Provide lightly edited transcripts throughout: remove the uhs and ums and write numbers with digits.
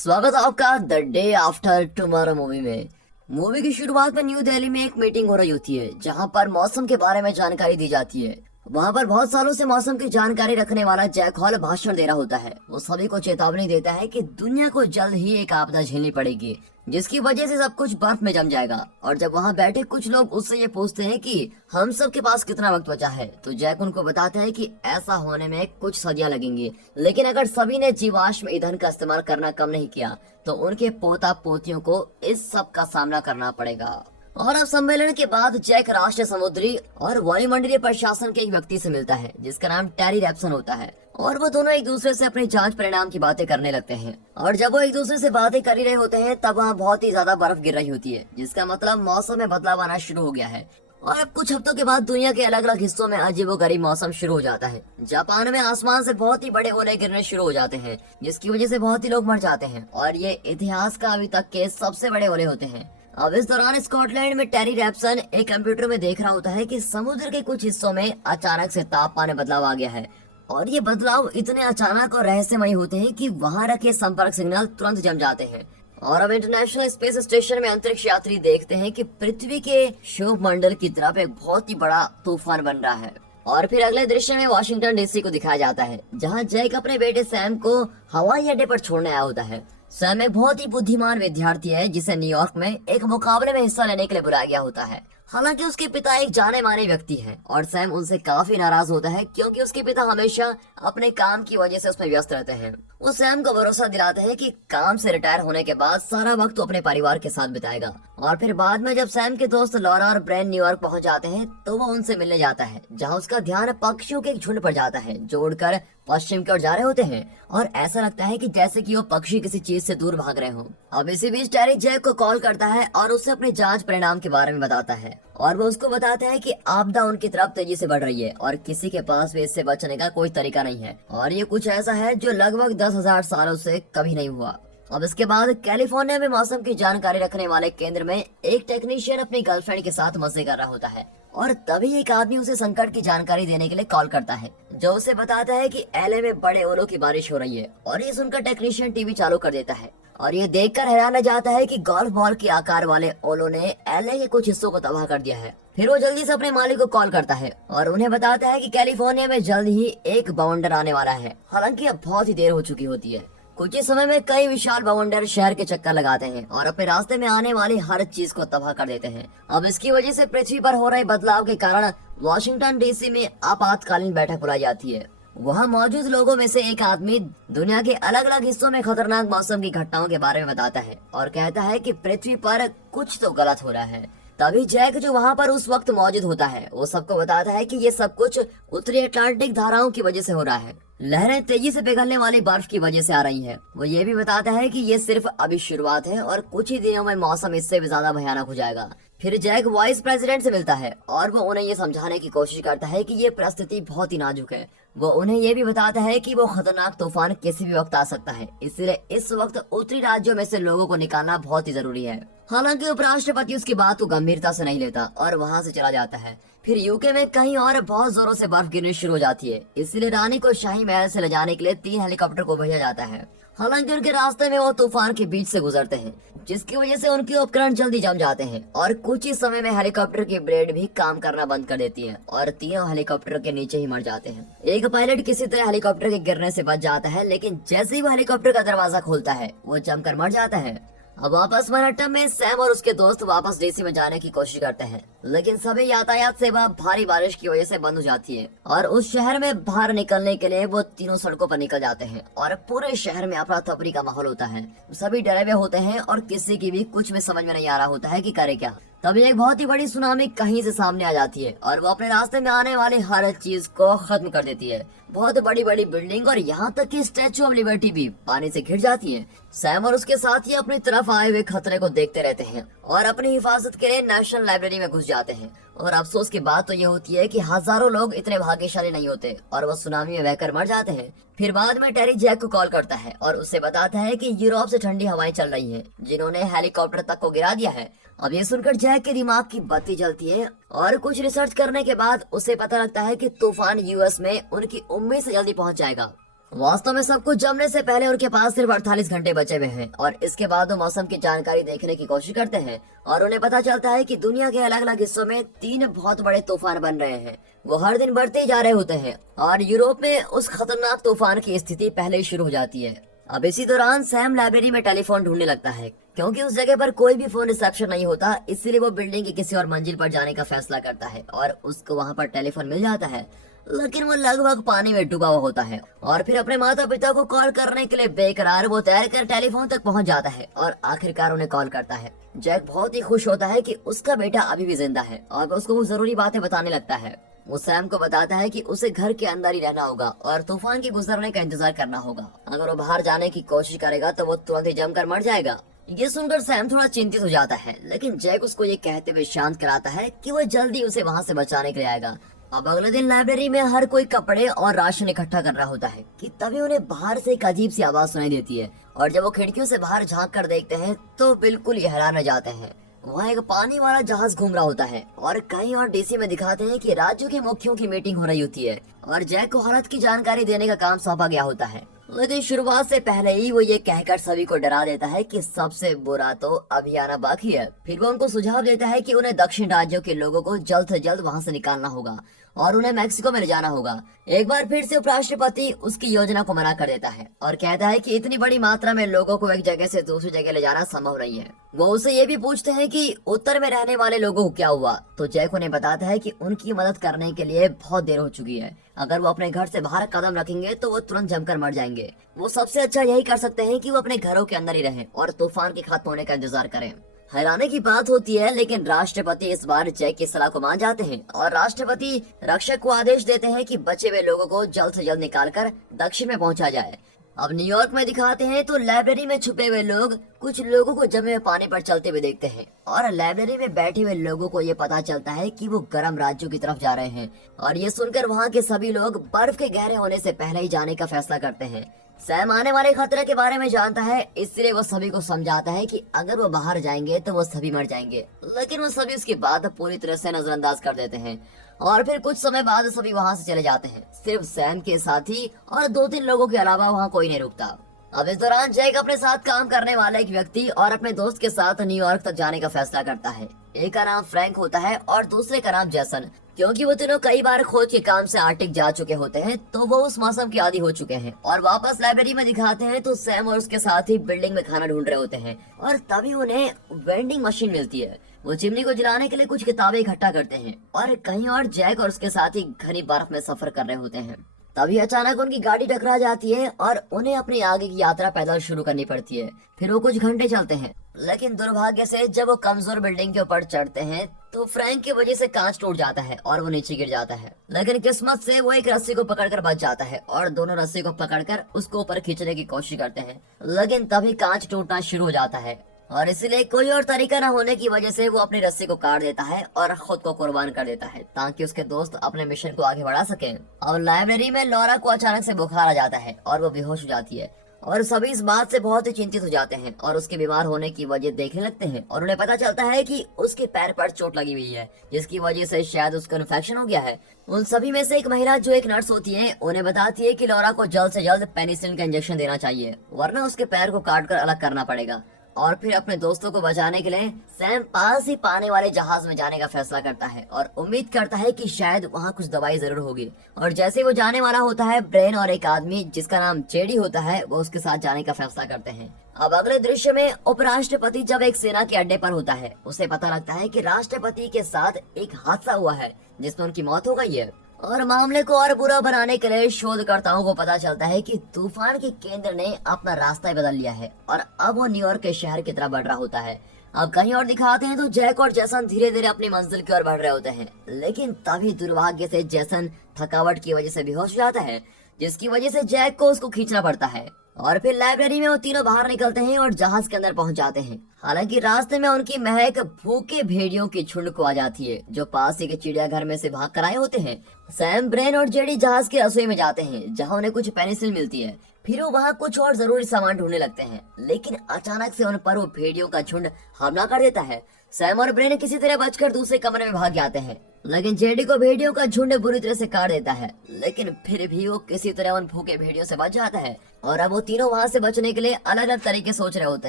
स्वागत है आपका the day after tomorrow movie में। मूवी की शुरुआत में न्यू दिल्ली में एक मीटिंग हो रही होती है जहां पर मौसम के बारे में जानकारी दी जाती है। वहां पर बहुत सालों से मौसम की जानकारी रखने वाला जैक हॉल भाषण दे रहा होता है। वो सभी को चेतावनी देता है कि दुनिया को जल्द ही एक आपदा झेलनी पड़ेगी जिसकी वजह से सब कुछ बर्फ में जम जाएगा। और जब वहां बैठे कुछ लोग उससे ये पूछते हैं कि हम सब के पास कितना वक्त बचा है, तो जैक उनको बताता है कि ऐसा होने में कुछ सदियां लगेंगी, लेकिन अगर सभी ने जीवाश्म ईंधन का इस्तेमाल करना कम नहीं किया तो उनके पोता पोतियों को इस सब का सामना करना पड़ेगा। और अब सम्मेलन के बाद जैक राष्ट्रीय समुद्री और वायुमंडलीय प्रशासन के एक व्यक्ति से मिलता है जिसका नाम टेरी रैप्सन होता है। और वो दोनों एक दूसरे से अपने जांच परिणाम की बातें करने लगते हैं। और जब वो एक दूसरे से बातें कर ही रहे होते हैं तब वहाँ बहुत ही ज्यादा बर्फ गिर रही होती है, जिसका मतलब मौसम में बदलाव आना शुरू हो गया है। और अब कुछ हफ्तों के बाद दुनिया के अलग अलग हिस्सों में अजीबोगरीब मौसम शुरू हो जाता है। जापान में आसमान से बहुत ही बड़े ओले गिरने शुरू हो जाते हैं जिसकी वजह से बहुत ही लोग मर जाते हैं और ये इतिहास का अभी तक के सबसे बड़े ओले होते हैं। अब इस दौरान स्कॉटलैंड में टेरी रैप्सन एक कंप्यूटर में देख रहा होता है कि समुद्र के कुछ हिस्सों में अचानक से तापमान में बदलाव आ गया है। और ये बदलाव इतने अचानक और रहस्यमयी होते हैं कि वहां रखे संपर्क सिग्नल तुरंत जम जाते हैं। और अब इंटरनेशनल स्पेस स्टेशन में अंतरिक्ष यात्री देखते हैं कि पृथ्वी के शुभ मंडल की तरफ एक बहुत ही बड़ा तूफान बन रहा है। और फिर अगले दृश्य में वाशिंगटन डीसी को दिखाया जाता है जहां जैक अपने बेटे सैम को हवाई अड्डे पर छोड़ने आया होता है। सैम एक बहुत ही बुद्धिमान विद्यार्थी है जिसे न्यूयॉर्क में एक मुकाबले में हिस्सा लेने के लिए बुलाया गया होता है। हालांकि उसके पिता एक जाने माने व्यक्ति हैं और सैम उनसे काफी नाराज होता है क्योंकि उसके पिता हमेशा अपने काम की वजह से उसमें व्यस्त रहते हैं। वो सैम को भरोसा दिलाते हैं कि काम से रिटायर होने के बाद सारा वक्त वो अपने परिवार के साथ बिताएगा। और फिर बाद में जब सैम के दोस्त लॉरा और ब्रेन न्यूयॉर्क पहुंच जाते हैं तो वो उनसे मिलने जाता है जहां उसका ध्यान पक्षियों के एक झुंड पर जाता है जो उड़कर पश्चिम की ओर जा रहे होते हैं। और ऐसा लगता है कि जैसे कि वो पक्षी किसी चीज से दूर भाग रहे हों। अब इसी बीच टेरी जैक को कॉल करता है और उससे अपने जांच परिणाम के बारे में बताता है। और वो उसको बताता है कि आपदा उनकी तरफ तेजी से बढ़ रही है और किसी के पास भी इससे बचने का कोई तरीका नहीं है। और ये कुछ ऐसा है जो लगभग 10,000 सालों से कभी नहीं हुआ। अब इसके बाद कैलिफोर्निया में मौसम की जानकारी रखने वाले केंद्र में एक टेक्नीशियन अपनी गर्लफ्रेंड के साथ मजे कर रहा होता है। और तभी एक आदमी उसे संकट की जानकारी देने के लिए कॉल करता है जो उसे बताता है कि एलए में बड़े ओलों की बारिश हो रही है। और ये सुनकर टेक्नीशियन टीवी चालू कर देता है और ये देखकर हैरान रह जाता है कि गोल्फ बॉल के आकार वाले ओलों ने एलए के कुछ हिस्सों को तबाह कर दिया है। फिर वो जल्दी से अपने मालिक को कॉल करता है और उन्हें बताता है कि कैलिफोर्निया में जल्द ही एक बाउंडर आने वाला है। हालांकि अब बहुत ही देर हो चुकी होती है। कुछ ही समय में कई विशाल बाउंडर शहर के चक्कर लगाते हैं और अपने रास्ते में आने वाली हर चीज को तबाह कर देते हैं। अब इसकी वजह से पृथ्वी पर हो रहे बदलाव के कारण वॉशिंगटन डीसी में आपातकालीन बैठक बुलाई जाती है। वहां मौजूद लोगों में से एक आदमी दुनिया के अलग अलग हिस्सों में खतरनाक मौसम की घटनाओं के बारे में बताता है और कहता है कि पृथ्वी पर कुछ तो गलत हो रहा है। तभी जैक जो वहां पर उस वक्त मौजूद होता है वो सबको बताता है कि ये सब कुछ उत्तरी अटलांटिक धाराओं की वजह से हो रहा है। लहरें तेजी से पिघलने वाली बर्फ की वजह से आ रही हैं। वो ये भी बताता है कि ये सिर्फ अभी शुरुआत है और कुछ ही दिनों में मौसम इससे भी ज्यादा भयानक हो जाएगा। फिर जैक वाइस प्रेसिडेंट से मिलता है और वो उन्हें ये समझाने की कोशिश करता है कि ये परिस्थिति बहुत ही नाजुक है। वो उन्हें ये भी बताता है कि वो खतरनाक तूफान किसी भी वक्त आ सकता है, इसलिए इस वक्त उत्तरी राज्यों में से लोगों को निकालना बहुत ही जरूरी है। हालांकि उपराष्ट्रपति उसकी बात को गंभीरता से नहीं लेता और वहां से चला जाता है। फिर यूके में कहीं और बहुत जोरों से बर्फ गिरनी शुरू हो जाती है, इसलिए रानी को शाही महल से ले जाने के लिए 3 हेलीकॉप्टर को भेजा जाता है। हालांकि उनके रास्ते में वो तूफान के बीच से गुजरते हैं जिसकी वजह से उनके उपकरण जल्दी जम जाते हैं और कुछ ही समय में हेलीकॉप्टर की ब्लेड भी काम करना बंद कर देती है और तीनों हेलीकॉप्टर के नीचे ही मर जाते हैं। एक पायलट किसी तरह हेलीकॉप्टर के गिरने से बच जाता है, लेकिन जैसे ही वो हेलीकॉप्टर का दरवाजा खोलता है वो जमकर मर जाता है। अब वापस मैनहट्टन में सैम और उसके दोस्त वापस डीसी में जाने की कोशिश करते हैं, लेकिन सभी यातायात सेवा भारी बारिश की वजह से बंद हो जाती है। और उस शहर में बाहर निकलने के लिए वो तीनों सड़कों पर निकल जाते हैं और पूरे शहर में अफरा तफरी का माहौल होता है। सभी डरे हुए होते हैं और किसी की भी कुछ में समझ में नहीं आ रहा होता है कि करे क्या। तभी एक बहुत ही बड़ी सुनामी कहीं से सामने आ जाती है और वो अपने रास्ते में आने वाली हर चीज को खत्म कर देती है। बहुत बड़ी बड़ी बिल्डिंग और यहाँ तक कि स्टैचू ऑफ लिबर्टी भी पानी से घिर जाती है। सैम और उसके साथी अपनी तरफ आए हुए खतरे को देखते रहते हैं और अपनी हिफाजत के लिए नेशनल लाइब्रेरी में घुस जाते हैं। और अफसोस की बात तो ये होती है कि हजारों लोग इतने भाग्यशाली नहीं होते और वो सुनामी में बहकर मर जाते हैं। फिर बाद में टेरी जैक को कॉल करता है और उससे बताता है कि यूरोप से ठंडी हवाएं चल रही हैं, जिन्होंने हेलीकॉप्टर तक को गिरा दिया है। अब ये सुनकर जैक के दिमाग की बत्ती जलती है और कुछ रिसर्च करने के बाद उसे पता लगता है कि तूफान यूएस में उनकी उम्मीद से जल्दी पहुंच जाएगा। वास्तव में सब कुछ जमने से पहले उनके पास सिर्फ 48 घंटे बचे हुए हैं और इसके बाद वो मौसम की जानकारी देखने की कोशिश करते हैं और उन्हें पता चलता है कि दुनिया के अलग अलग हिस्सों में 3 बहुत बड़े तूफान बन रहे हैं। वो हर दिन बढ़ते ही जा रहे होते हैं और यूरोप में उस खतरनाक तूफान की स्थिति पहले ही शुरू हो जाती है। अब इसी दौरान सैम लाइब्रेरी में टेलीफोन ढूंढने लगता है क्योंकि उस जगह पर कोई भी फोन रिसेप्शन नहीं होता, इसीलिए वो बिल्डिंग की किसी और मंजिल पर जाने का फैसला करता है और उसको वहाँ पर टेलीफोन मिल जाता है, लेकिन वो लगभग पानी में डूबा हुआ होता है। और फिर अपने माता पिता को कॉल करने के लिए बेकरार वो तैरकर टेलीफोन तक पहुंच जाता है और आखिरकार उन्हें कॉल करता है। जैक बहुत ही खुश होता है कि उसका बेटा अभी भी जिंदा है और उसको वो जरूरी बातें बताने लगता है। वो सैम को बताता है कि उसे घर के अंदर ही रहना होगा और तूफान के गुजरने का इंतजार करना होगा। अगर वो बाहर जाने की कोशिश करेगा तो वो तुरंत ही जमकर मर जाएगा। ये सुनकर सैम थोड़ा चिंतित हो जाता है, लेकिन जैक उसको ये कहते हुए शांत कराता है कि वो जल्दी उसे वहाँ से बचाने के लिए आएगा। अब अगले दिन लाइब्रेरी में हर कोई कपड़े और राशन इकट्ठा कर रहा होता है कि तभी उन्हें बाहर से एक अजीब सी आवाज सुनाई देती है और जब वो खिड़कियों से बाहर झांक कर देखते हैं तो बिल्कुल ही हैरान रह जाते हैं। वहाँ एक पानी वाला जहाज घूम रहा होता है और कहीं और डीसी में दिखाते हैं कि राज्यों के मुखियों की मीटिंग हो रही होती है और जैक को हालत की जानकारी देने का काम सौंपा गया होता है। लेकिन शुरुआत से पहले ही वो ये कहकर सभी को डरा देता है कि सबसे बुरा तो अभी आना बाकी है। फिर वो उनको सुझाव देता है कि उन्हें दक्षिण राज्यों के लोगों को जल्द से जल्द वहाँ से निकालना होगा और उन्हें मैक्सिको में ले जाना होगा। एक बार फिर से उपराष्ट्रपति उसकी योजना को मना कर देता है और कहता है कि इतनी बड़ी मात्रा में लोगों को एक जगह से दूसरी जगह ले जाना संभव नहीं है। वो उसे ये भी पूछते हैं कि उत्तर में रहने वाले लोगों को क्या हुआ, तो जैक उन्हें बताता है कि उनकी मदद करने के लिए बहुत देर हो चुकी है। अगर वो अपने घर से बाहर कदम रखेंगे तो वो तुरंत जमकर मर जाएंगे। वो सबसे अच्छा यही कर सकते हैं कि वो अपने घरों के अंदर ही रहें और तूफान के खत्म होने का इंतजार करें। हैरानी की बात होती है, लेकिन राष्ट्रपति इस बार जैक की सलाह को मान जाते हैं और राष्ट्रपति रक्षक को आदेश देते हैं कि बचे हुए लोगों को जल्द से जल्द निकालकर दक्षिण में पहुंचा जाए। अब न्यूयॉर्क में दिखाते हैं तो लाइब्रेरी में छुपे हुए लोग कुछ लोगों को जमे हुए पानी पर चलते हुए देखते हैं और लाइब्रेरी में बैठे हुए लोगों को ये पता चलता है कि वो गर्म राज्यों की तरफ जा रहे हैं और ये सुनकर वहाँ के सभी लोग बर्फ के गहरे होने से पहले ही जाने का फैसला करते हैं। सैम आने वाले खतरे के बारे में जानता है, इसलिए वो सभी को समझाता है कि अगर वो बाहर जाएंगे तो वो सभी मर जाएंगे, लेकिन वो सभी उसकी बात पूरी तरह से नजरअंदाज कर देते हैं और फिर कुछ समय बाद सभी वहाँ से चले जाते हैं। सिर्फ सैम के साथी और 2-3 लोगों के अलावा वहाँ कोई नहीं रुकता। अब इस दौरान जैक अपने साथ काम करने वाला एक व्यक्ति और अपने दोस्त के साथ न्यूयॉर्क तक जाने का फैसला करता है। एक का नाम फ्रैंक होता है और दूसरे का नाम जैसन। क्योंकि वो तीनों कई बार खोज के काम से आर्टिक जा चुके होते हैं तो वो उस मौसम के आदी हो चुके हैं और वापस लाइब्रेरी में दिखाते हैं तो सैम और उसके साथी बिल्डिंग में खाना ढूंढ रहे होते हैं और तभी उन्हें वेंडिंग मशीन मिलती है। वो चिमनी को जलाने के लिए कुछ किताबें इकट्ठा करते हैं और कहीं और जैक और उसके साथी घनी बर्फ में सफर कर रहे होते हैं। तभी अचानक उनकी गाड़ी टकरा जाती है और उन्हें अपनी आगे की यात्रा पैदल शुरू करनी पड़ती है। फिर वो कुछ घंटे चलते हैं, लेकिन दुर्भाग्य से जब वो कमजोर बिल्डिंग के ऊपर चढ़ते हैं तो फ्रैंक की वजह से कांच टूट जाता है और वो नीचे गिर जाता है। लेकिन किस्मत से वो एक रस्सी को पकड़कर बच जाता है और दोनों रस्सी को पकड़कर उसको ऊपर खींचने की कोशिश करते हैं, लेकिन तभी कांच टूटना शुरू हो जाता है और इसलिए कोई और तरीका न होने की वजह से वो अपनी रस्सी को काट देता है और खुद को कुर्बान कर देता है ताकि उसके दोस्त अपने मिशन को आगे बढ़ा सकें। अब लाइब्रेरी में लॉरा को अचानक से बुखार आ जाता है और वो बेहोश हो जाती है और सभी इस बात से बहुत ही चिंतित हो जाते हैं और उसके बीमार होने की वजह देखने लगते हैं और उन्हें पता चलता है कि उसके पैर पर चोट लगी हुई है जिसकी वजह से शायद उसको इन्फेक्शन हो गया है। उन सभी में से एक महिला जो एक नर्स होती है उन्हें बताती है कि लॉरा को जल्द से जल्द पेनिसिलिन का इंजेक्शन देना चाहिए वरना उसके पैर को काट कर अलग करना पड़ेगा। और फिर अपने दोस्तों को बचाने के लिए सैम पास ही पाने वाले जहाज में जाने का फैसला करता है और उम्मीद करता है कि शायद वहाँ कुछ दवाई जरूर होगी। और जैसे वो जाने वाला होता है, ब्रेन और एक आदमी जिसका नाम जेडी होता है वो उसके साथ जाने का फैसला करते हैं। अब अगले दृश्य में उपराष्ट्रपति जब एक सेना के अड्डे पर होता है उसे पता लगता है कि राष्ट्रपति के साथ एक हादसा हुआ है जिसमें उनकी मौत हो गई है और मामले को और बुरा बनाने के लिए शोधकर्ताओं को पता चलता है कि तूफान के केंद्र ने अपना रास्ता बदल लिया है और अब वो न्यूयॉर्क के शहर की तरफ बढ़ रहा होता है। अब कहीं और दिखाते हैं तो जैक और जैसन धीरे धीरे अपनी मंजिल की ओर बढ़ रहे होते हैं, लेकिन तभी दुर्भाग्य से जैसन थकावट की वजह से बेहोश हो जाता है जिसकी वजह से जैक को उसको खींचना पड़ता है। और फिर लाइब्रेरी में वो तीनों बाहर निकलते हैं और जहाज के अंदर पहुंच जाते हैं। हालांकि रास्ते में उनकी महक भूखे भेड़ियों की झुंड को आ जाती है जो पास ही के चिड़ियाघर में से भाग कर आए होते हैं। सैम, ब्रेन और जेडी जहाज की रसोई में जाते हैं जहां उन्हें कुछ पेनिसिलिन मिलती है। फिर वो वहाँ कुछ और जरूरी सामान ढूंढने लगते हैं, लेकिन अचानक से उन पर वो भेड़ियों का झुंड हमला कर देता है। सैम और ब्रेन किसी तरह बचकर दूसरे कमरे में भाग जाते हैं, लेकिन जेडी को भेड़ियों का झुंड बुरी तरह से काट देता है, लेकिन फिर भी वो किसी तरह उन भूखे भेड़ियों से बच जाता है। और अब वो तीनों वहाँ से बचने के लिए अलग अलग तरीके सोच रहे होते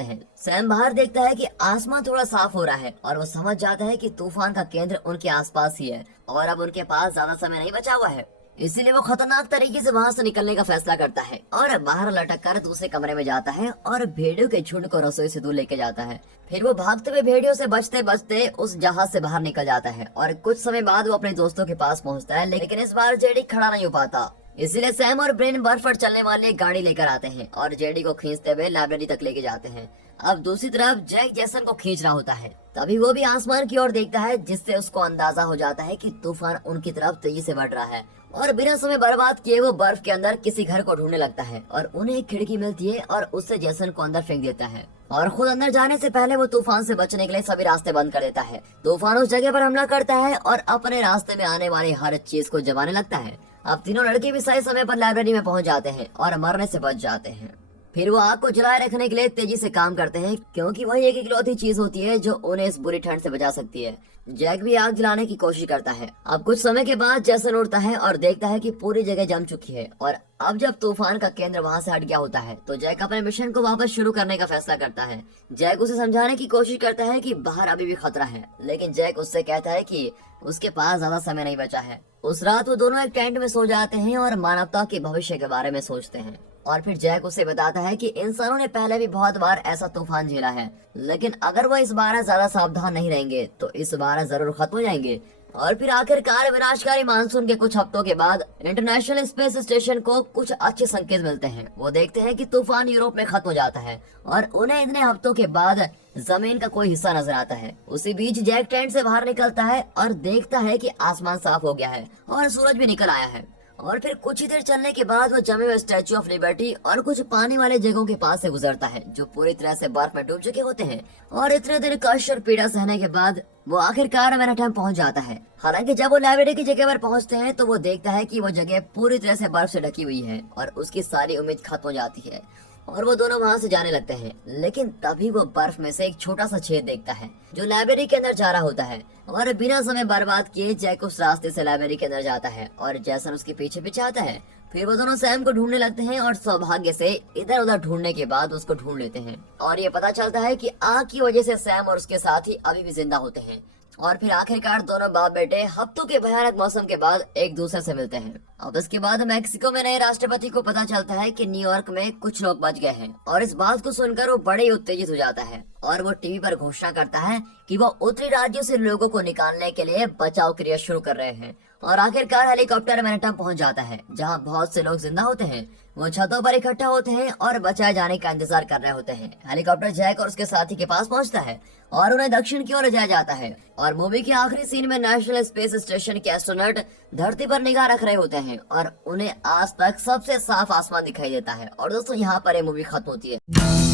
हैं। सैम बाहर देखता है कि आसमान थोड़ा साफ हो रहा है और वो समझ जाता है कि तूफान का केंद्र उनके आसपास ही है और अब उनके पास ज्यादा समय नहीं बचा हुआ है। इसीलिए वो खतरनाक तरीके से वहाँ से निकलने का फैसला करता है और बाहर लटक कर दूसरे कमरे में जाता है और भेड़ियों के झुंड को रसोई से दूर लेके जाता है। फिर वो भागते हुए भेड़ियों से बचते बचते उस जहाज से बाहर निकल जाता है और कुछ समय बाद वो अपने दोस्तों के पास पहुँचता है, लेकिन इस बार जेडी खड़ा नहीं हो पाता। इसलिए सैम और ब्रेन बर्फ पर चलने वाली एक गाड़ी लेकर आते हैं और जेडी को खींचते हुए लाइब्रेरी तक लेके जाते हैं। अब दूसरी तरफ जैक जैसन को खींच रहा होता है। तभी वो भी आसमान की ओर देखता है, जिससे उसको अंदाजा हो जाता है कि तूफान उनकी तरफ तेजी से बढ़ रहा है और बिना समय बर्बाद किए वो बर्फ के अंदर किसी घर को ढूंढने लगता है और उन्हें एक खिड़की मिलती है और उससे जैसन को अंदर फेंक देता है और खुद अंदर जाने से पहले वो तूफान से बचने के लिए सभी रास्ते बंद कर देता है। तूफान उस जगह पर हमला करता है और अपने रास्ते में आने वाली हर चीज को जमाने लगता है। अब तीनों लड़के भी सही समय पर लाइब्रेरी में पहुंच जाते हैं और मरने से बच जाते हैं। फिर वो आग को जलाए रखने के लिए तेजी से काम करते हैं, क्योंकि वही एक इकलौती चीज होती है जो उन्हें इस बुरी ठंड से बचा सकती है। जैक भी आग जलाने की कोशिश करता है। अब कुछ समय के बाद जैसन उठता है और देखता है कि पूरी जगह जम चुकी है और अब जब तूफान का केंद्र वहां से हट गया होता है तो जैक अपने मिशन को वापस शुरू करने का फैसला करता है। जैक उसे समझाने की कोशिश करता है कि बाहर अभी भी खतरा है, लेकिन जैक उससे कहता है कि उसके पास ज्यादा समय नहीं बचा है। उस रात वो दोनों एक टेंट में सो जाते हैं और मानवता के भविष्य के बारे में सोचते हैं। और फिर जैक उसे बताता है कि इंसानों ने पहले भी बहुत बार ऐसा तूफान झेला है, लेकिन अगर वो इस बार ज्यादा सावधान नहीं रहेंगे तो इस बार जरूर खत्म हो जाएंगे। और फिर आखिरकार विनाशकारी मानसून के कुछ हफ्तों के बाद इंटरनेशनल स्पेस स्टेशन को कुछ अच्छे संकेत मिलते हैं। वो देखते हैं कि तूफान यूरोप में खत्म हो जाता है और उन्हें इतने हफ्तों के बाद जमीन का कोई हिस्सा नजर आता है। उसी बीच जैक टेंट से बाहर निकलता है और देखता है कि आसमान साफ हो गया है और सूरज भी निकल आया है। और फिर कुछ ही देर चलने के बाद वो जमे हुए स्टैच्यू ऑफ लिबर्टी और कुछ पानी वाले जगहों के पास से गुजरता है जो पूरी तरह से बर्फ में डूब चुके होते हैं। और इतने दिन कष्ट और पीड़ा सहने के बाद वो आखिरकार मैनहट्टन पहुंच जाता है। हालांकि जब वो लाइब्रेरी की जगह पर पहुंचते हैं तो वो देखता है कि वो जगह पूरी तरह से बर्फ से ढकी हुई है और उसकी सारी उम्मीद खत्म हो जाती है और वो दोनों वहाँ से जाने लगते हैं। लेकिन तभी वो बर्फ में से एक छोटा सा छेद देखता है जो लाइब्रेरी के अंदर जा रहा होता है और बिना समय बर्बाद किए जैक उस रास्ते से लाइब्रेरी के अंदर जाता है और जैसन उसके पीछे पीछे आता है। फिर वो दोनों सैम को ढूंढने लगते हैं और सौभाग्य से इधर उधर ढूंढने के बाद उसको ढूंढ लेते हैं और ये पता चलता है कि आग की वजह से सैम और उसके साथी अभी भी जिंदा होते हैं। और फिर आखिरकार दोनों बाप बेटे हफ्तों के भयानक मौसम के बाद एक दूसरे से मिलते हैं। अब इसके बाद मैक्सिको में नए राष्ट्रपति को पता चलता है कि न्यूयॉर्क में कुछ लोग बच गए हैं और इस बात को सुनकर वो बड़े ही उत्तेजित हो जाता है और वो टीवी पर घोषणा करता है कि वो उत्तरी राज्यों से लोगों को निकालने के लिए बचाव क्रिया शुरू कर रहे हैं। और आखिरकार हेलीकॉप्टर मैनहट्टन पहुंच जाता है जहां बहुत से लोग जिंदा होते हैं। वो छतों पर इकट्ठा होते हैं और बचाए जाने का इंतजार कर रहे होते हैं। हेलीकॉप्टर जैक और उसके साथी के पास पहुंचता है और उन्हें दक्षिण की ओर ले जाया जाता है। और मूवी के आखिरी सीन में नेशनल स्पेस स्टेशन के एस्ट्रोनॉट धरती पर निगाह रख रहे होते हैं और उन्हें आज तक सबसे साफ आसमान दिखाई देता है। और दोस्तों यहाँ पर ये मूवी खत्म होती है।